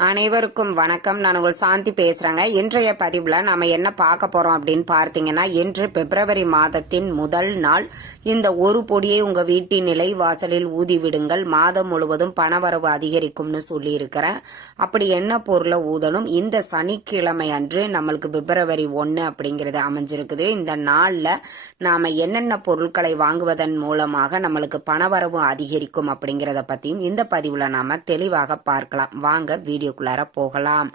அனைவருக்கும் வணக்கம். நான் உங்கள் சாந்தி பேசுறேங்க. இன்றைய பதிவுல நாம என்ன பார்க்க போறோம் அப்படின்னு பார்த்தீங்கன்னா, இன்று பிப்ரவரி மாதத்தின் முதல் நாள். இந்த ஒரு பொடியை உங்க வீட்டின் நிலை வாசலில் ஊதி விடுங்கள், மாதம் முழுவதும் பணவரவு அதிகரிக்கும்னு சொல்லி இருக்கிறேன். அப்படி என்ன பொருளை ஊதணும்? இந்த சனிக்கிழமை அன்று நம்மளுக்கு பிப்ரவரி 1 அப்படிங்கிறது அமைஞ்சிருக்குது. இந்த நாள்ல நாம என்னென்ன பொருட்களை வாங்குவதன் மூலமாக நம்மளுக்கு பணவரவு அதிகரிக்கும் அப்படிங்கிறத பத்தியும் இந்த பதிவுல நாம தெளிவாக பார்க்கலாம். வாங்க வீடியோக்குள்ளார போகலாம்.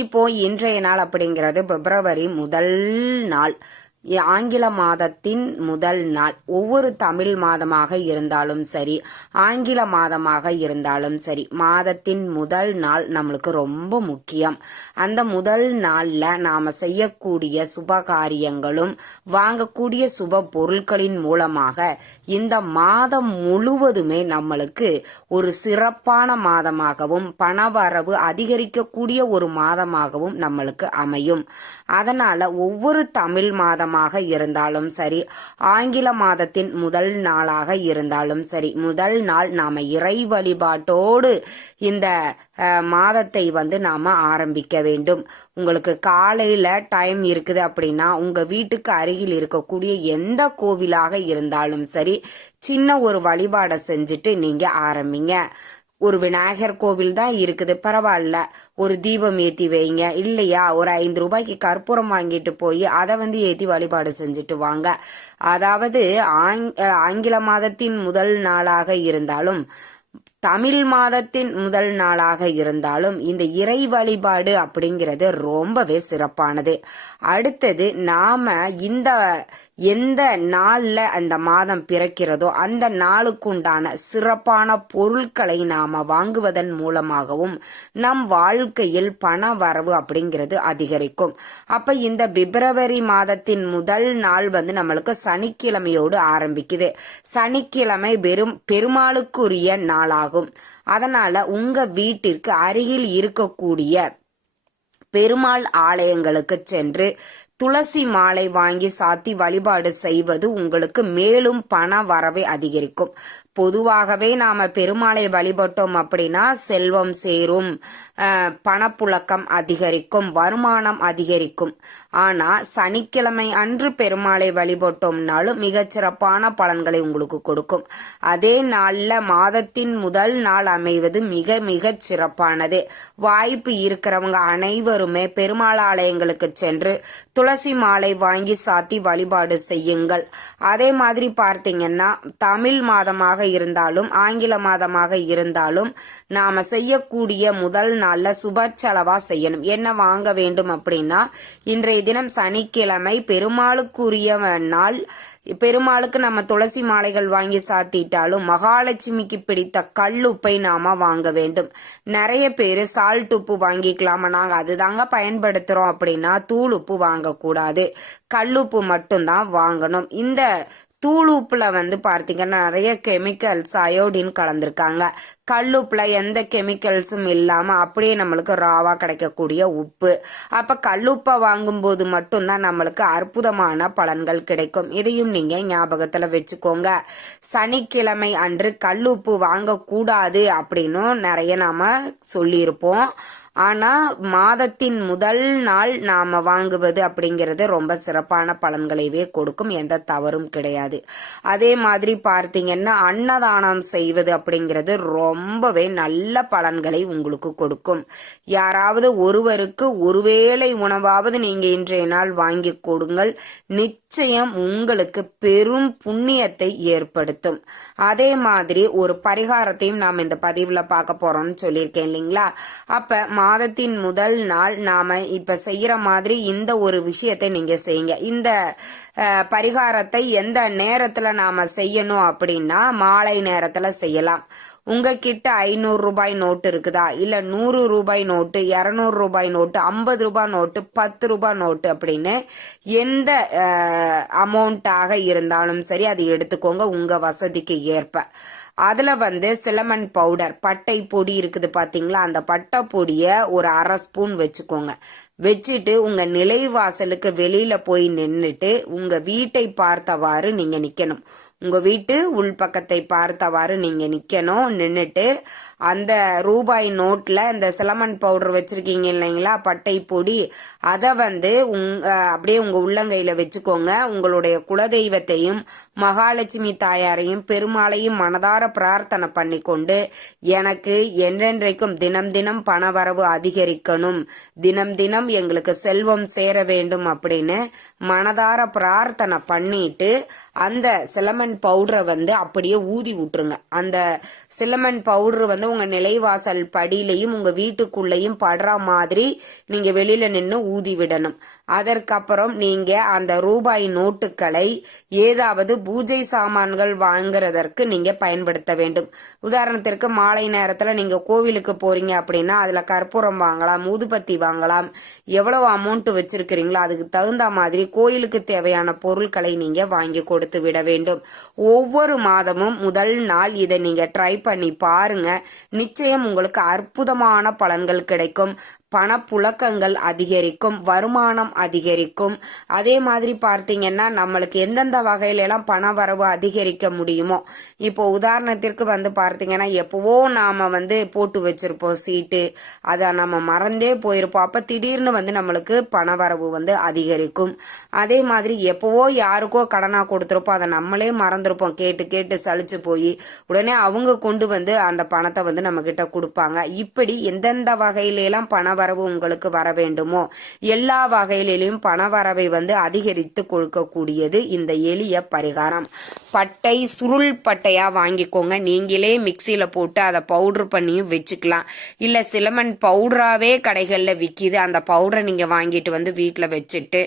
இப்போ இன்றைய நாள் அப்படிங்கிறது பிப்ரவரி முதல் நாள், ஆங்கில மாதத்தின் முதல் நாள். ஒவ்வொரு தமிழ் மாதமாக இருந்தாலும் சரி, ஆங்கில மாதமாக இருந்தாலும் சரி, மாதத்தின் முதல் நாள் நம்மளுக்கு ரொம்ப முக்கியம். அந்த முதல் நாள்ல நாம செய்யக்கூடிய சுப காரியங்களும் வாங்கக்கூடிய சுப பொருட்களின் மூலமாக இந்த மாதம் முழுவதுமே நம்மளுக்கு ஒரு சிறப்பான மாதமாகவும் பணவரவு அதிகரிக்கக்கூடிய ஒரு மாதமாகவும் நம்மளுக்கு அமையும். அதனால ஒவ்வொரு தமிழ் மாதம் இருந்தாலும் சரி, ஆங்கில மாதத்தின் முதல் நாளாக இருந்தாலும் சரி, முதல் நாள் நாம இறை வழிபாட்டோடு இந்த மாதத்தை நாம ஆரம்பிக்க வேண்டும். உங்களுக்கு காலையில டைம் இருக்குது அப்படின்னா உங்க வீட்டுக்கு அருகில் இருக்கக்கூடிய எந்த கோவிலாக இருந்தாலும் சரி, சின்ன ஒரு வழிபாடை செஞ்சுட்டு நீங்க ஆரம்பிங்க. ஒரு விநாயகர் கோவில் தான் இருக்குது, பரவாயில்ல, ஒரு தீபம் ஏற்றி வைங்க. இல்லையா, ஒரு 5 ரூபாய்க்கு கற்பூரம் வாங்கிட்டு போய் அதை ஏற்றி வழிபாடு செஞ்சுட்டு வாங்க. அதாவது ஆங்கில மாதத்தின் முதல் நாளாக இருந்தாலும் தமிழ் மாதத்தின் முதல் நாளாக இருந்தாலும் இந்த இறை வழிபாடு அப்படிங்கிறது ரொம்பவே சிறப்பானது. அடுத்தது நாம எந்த நாள்ல அந்த மாதம் பிறக்கிறதோ அந்த நாளுக்குண்டான சிறப்பான பொருட்களை நாம வாங்குவதன் மூலமாகவும் நம் வாழ்க்கையில் பண வரவு அப்படிங்கிறது அதிகரிக்கும். அப்ப இந்த பிப்ரவரி மாதத்தின் முதல் நாள் நம்மளுக்கு சனிக்கிழமையோடு ஆரம்பிக்குது. சனிக்கிழமை பெருமாளுக்குரிய நாளாகும். அதனால உங்க வீட்டிற்கு அருகில் இருக்கக்கூடிய பெருமாள் ஆலயங்களுக்கு சென்று துளசி மாலை வாங்கி சாத்தி வழிபாடு செய்வது உங்களுக்கு மேலும் பண வரவை அதிகரிக்கும். பொதுவாகவே நாம பெருமாளை வழிபட்டோம் அப்படின்னா செல்வம் சேரும், பணப்புழக்கம் அதிகரிக்கும், வருமானம் அதிகரிக்கும். ஆனா சனிக்கிழமை அன்று பெருமாளை வழிபட்டோம்னாலும் மிகச்சிறப்பான பலன்களை உங்களுக்கு கொடுக்கும். அதே நாள்ல மாதத்தின் முதல் நாள் அமைவது மிக மிக சிறப்பானது. வாய்ப்பு இருக்கிறவங்க அனைவருமே பெருமாள் ஆலயங்களுக்கு சென்று துளசி மாலை வாங்கி சாத்தி வழிபாடு செய்யுங்கள். அதே மாதிரி பார்த்தீங்கன்னா தமிழ் மாதமாக இருந்தாலும் ஆங்கில மாதமாக இருந்தாலும் நாம செய்யக்கூடிய முதல் நாள்ல சுப செலவா செய்யணும். என்ன வாங்க வேண்டும் அப்படின்னா, இன்றைய தினம் சனிக்கிழமை பெருமாளுக்குரிய நாள். பெருமாளுக்கு நம்ம துளசி மாலைகள் வாங்கி சாத்திட்டாலும் மகாலட்சுமிக்கு பிடித்த கல்லுப்பை நாம வாங்க வேண்டும். நிறைய பேரு சால்ட் உப்பு வாங்கிக்கலாமா, நாங்க அதுதாங்க பயன்படுத்துறோம் அப்படின்னா தூள் உப்பு வாங்கக்கூடாது, கல்லுப்பு மட்டும்தான் வாங்கணும். இந்த தூள் உப்புல பார்த்தீங்கன்னா நிறைய கெமிக்கல்ஸ், அயோடின் கலந்துருக்காங்க. கல்லுப்புல எந்த கெமிக்கல்ஸும் இல்லாம அப்படியே நம்மளுக்கு ராவா கிடைக்கக்கூடிய உப்பு. அப்ப கல்லுப்பை வாங்கும்போது மட்டும்தான் நம்மளுக்கு அற்புதமான பலன்கள் கிடைக்கும். இதையும் நீங்க ஞாபகத்துல வச்சுக்கோங்க. சனிக்கிழமை அன்று கல்லுப்பு வாங்கக்கூடாது அப்படின்னு நிறைய நாம சொல்லியிருப்போம். ஆனா மாதத்தின் முதல் நாள் நாம வாங்குவது அப்படிங்கிறது ரொம்ப சிறப்பான பலன்களைவே கொடுக்கும், எந்த தவறும் கிடையாது. அதே மாதிரி பார்த்தீங்கன்னா அன்னதானம் செய்வது அப்படிங்கிறது ரொம்பவே நல்ல பலன்களை உங்களுக்கு கொடுக்கும். யாராவது ஒருவருக்கு ஒருவேளை உணவாவது நீங்க இன்றைய நாள் வாங்கி கொடுங்கள், நிச்சயம் உங்களுக்கு பெரும் புண்ணியத்தை ஏற்படுத்தும். அதே மாதிரி ஒரு பரிகாரத்தையும் நாம் இந்த பதிவுல பார்க்க போறோம்னு சொல்லியிருக்கேன் இல்லைங்களா. அப்ப மாதத்தின் முதல் நாள் நாம இப்ப செய்யற மாதிரி இந்த ஒரு விஷயத்தை நீங்க செய்யுங்க. இந்த பரிகாரத்தை எந்த நேரத்துல நாம செய்யணும் அப்படின்னா மாலை நேரத்துல செய்யலாம். உங்ககிட்ட 500 ரூபாய் நோட்டு இருக்குதா, இல்ல 100 ரூபாய் நோட்டு, 200 ரூபாய் நோட்டு, 50 ரூபாய் நோட்டு, 10 ரூபாய் நோட்டு அப்படின்னு எந்த அமௌண்ட்டாக இருந்தாலும் சரி அது எடுத்துக்கோங்க உங்க வசதிக்கு ஏற்ப. அதுல சிலமன் பவுடர், பட்டை பொடி இருக்குது பாத்தீங்களா, அந்த பட்டை பொடிய ஒரு 1/2 ஸ்பூன் வச்சுக்கோங்க. வச்சுட்டு உங்க நிலைவாசலுக்கு வெளியில போய் நின்றுட்டு உங்க வீட்டை பார்த்தவாறு நீங்க நிக்கணும். உங்க வீட்டு உள்பக்கத்தை பார்த்தவாறு நீங்க நின்னுட்டு அந்த ரூபாய் நோட்ல இந்த சிலமன் பவுடர் வச்சிருக்கீங்க இல்லைங்களா, பட்டை பொடி, அதை அப்படியே உங்க உள்ளங்கையில வச்சுக்கோங்க. உங்களுடைய குலதெய்வத்தையும் மகாலட்சுமி தாயாரையும் பெருமாளையும் மனதார பிரார்த்தனை பண்ணி கொண்டு, எனக்கு என்றென்றைக்கும் தினம் தினம் பணவரவு அதிகரிக்கணும், தினம் தினம் எங்களுக்கு செல்வம் சேர வேண்டும் அப்படின்னு மனதார பிரார்த்தனை பண்ணிட்டு அந்த சிலமன் பவுடரை அப்படியே ஊதி விட்டுருங்க. அந்த சிலமன் பவுடர் உங்க நிலைவாசல் படியிலையும் உங்க வீட்டுக்குள்ளேயும் படுற மாதிரி நீங்க வெளியில நின்று ஊதி விடணும். அதற்கப்புறம் நீங்க அந்த ரூபாய் நோட்டுகளை ஏதாவது பூஜை சாமான்கள் வாங்குறதற்கு நீங்க பயன்படுத்த வேண்டும். உதாரணத்திற்கு மாலை நேரத்துல நீங்க கோவிலுக்கு போறீங்க அப்படின்னா அதுல கற்பூரம் வாங்கலாம், ஊதுபத்தி வாங்கலாம். எவ்வளவு அமௌண்ட் வச்சிருக்கிறீங்களோ அதுக்கு தகுந்த மாதிரி கோயிலுக்கு தேவையான பொருட்களை நீங்க வாங்கி கொடுத்து விட வேண்டும். ஒவ்வொரு மாதமும் முதல் நாள் இதை நீங்க ட்ரை பண்ணி பாருங்க. நிச்சயம் உங்களுக்கு அற்புதமான பலன்கள் கிடைக்கும். பணப்புழக்கங்கள் அதிகரிக்கும், வருமானம் அதிகரிக்கும். அதே மாதிரி பார்த்தீங்கன்னா நம்மளுக்கு எந்தெந்த வகையில எல்லாம் பண வரவு அதிகரிக்க முடியுமோ, இப்போ உதாரணத்திற்கு பார்த்தீங்கன்னா எப்பவோ நாம போட்டு வச்சிருப்போம் சீட்டு, அதை நம்ம மறந்தே போயிருப்போம். அப்ப திடீர்னு நம்மளுக்கு பண வரவு அதிகரிக்கும். அதே மாதிரி எப்பவோ யாருக்கோ கடனா கொடுத்துருப்போம், அதை நம்மளே மறந்துருப்போம், கேட்டு கேட்டு சலிச்சு போய் உடனே அவங்க கொண்டு அந்த பணத்தை நம்ம கிட்ட கொடுப்பாங்க. இப்படி எந்தெந்த வகையில எல்லாம் பண வரவு உங்களுக்கு வர வேண்டுமோ எல்லா வகையிலும் பணவரவை அதிகரித்து கொடுக்கக்கூடியது இந்த எளிய பரிகாரம். பட்டை சுருள் பட்டையா வாங்கிக்கோங்க. நீங்களே மிக்சியில போட்டு அதை பவுடர் பண்ணியும் வச்சுக்கலாம். இல்ல சிலமன் பவுடராவே கடைகள்ல விற்கிது, அந்த பவுடரை நீங்க வாங்கிட்டு வீட்டுல வச்சுட்டு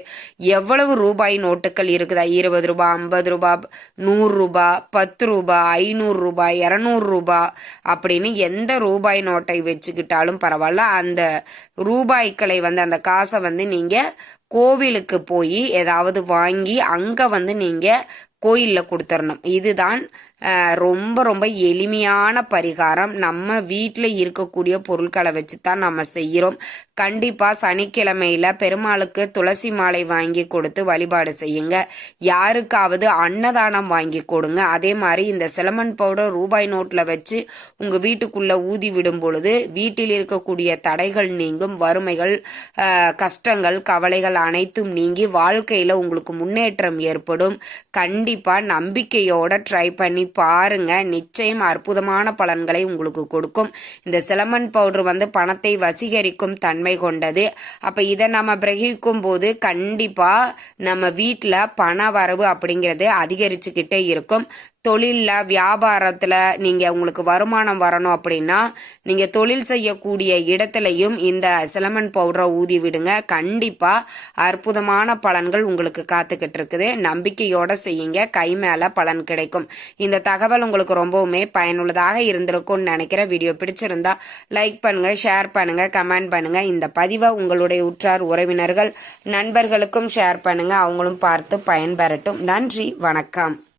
எவ்வளவு ரூபாய் நோட்டுகள் இருக்குதா, 20 ரூபாய், 50 ரூபாய், 100 ரூபாய், 10 ரூபாய், 500 ரூபாய், 200 ரூபாய் அப்படின்னு எந்த ரூபாய் நோட்டை வச்சுக்கிட்டாலும் பரவாயில்ல. அந்த ரூபாய்களை அந்த காசை நீங்க கோவிலுக்கு போய் ஏதாவது வாங்கி அங்க நீங்க கோயில்ல கொடுத்துடணும். இதுதான் ரொம்ப ரொம்ப எளிமையான பரிகாரம். நம்ம வீட்டில் இருக்கக்கூடிய பொருட்களை வச்சு தான் நம்ம செய்கிறோம். கண்டிப்பா சனிக்கிழமையில பெருமாளுக்கு துளசி மாலை வாங்கி கொடுத்து வழிபாடு செய்யுங்க. யாருக்காவது அன்னதானம் வாங்கி கொடுங்க. அதே மாதிரி இந்த சிலமன் பவுடர் ரூபாய் நோட்ல வச்சு உங்க வீட்டுக்குள்ள ஊதி விடும் பொழுது வீட்டில் இருக்கக்கூடிய தடைகள் நீங்கும், வறுமைகள், கஷ்டங்கள், கவலைகள் அனைத்தும் நீங்கி வாழ்க்கையில உங்களுக்கு முன்னேற்றம் ஏற்படும். கண்டிப்பா நம்பிக்கையோட ட்ரை பண்ணி பாருங்க. நிச்சயம் அற்புதமான பலன்களை உங்களுக்கு கொடுக்கும். இந்த சிலமன் பவுடர் பணத்தை வசீகரிக்கும் தன்மை கொண்டது. அப்ப இதை நம்ம கிரகிக்கும் போது கண்டிப்பா நம்ம வீட்டுல பண வரவு அப்படிங்கிறது அதிகரிச்சுக்கிட்டே இருக்கும். தொழில்ல வியாபாரத்துல நீங்க உங்களுக்கு வருமானம் வரணும் அப்படின்னா நீங்க தொழில் செய்யக்கூடிய இடத்துலயும் இந்த சிலமன் பவுடரை ஊதி விடுங்க. கண்டிப்பா அற்புதமான பலன்கள் உங்களுக்கு காத்துக்கிட்டு இருக்குது. நம்பிக்கையோட செய்யுங்க, கை மேல பலன் கிடைக்கும். இந்த தகவல் உங்களுக்கு ரொம்பவுமே பயனுள்ளதாக இருந்திருக்கும்னு நினைக்கிற. வீடியோ பிடிச்சிருந்தா லைக் பண்ணுங்க, ஷேர் பண்ணுங்க, கமெண்ட் பண்ணுங்க. இந்த பதிவை உங்களுடைய உற்றார் உறவினர்கள் நண்பர்களுக்கும் ஷேர் பண்ணுங்க, அவங்களும் பார்த்து பயன்பெறட்டும். நன்றி, வணக்கம்.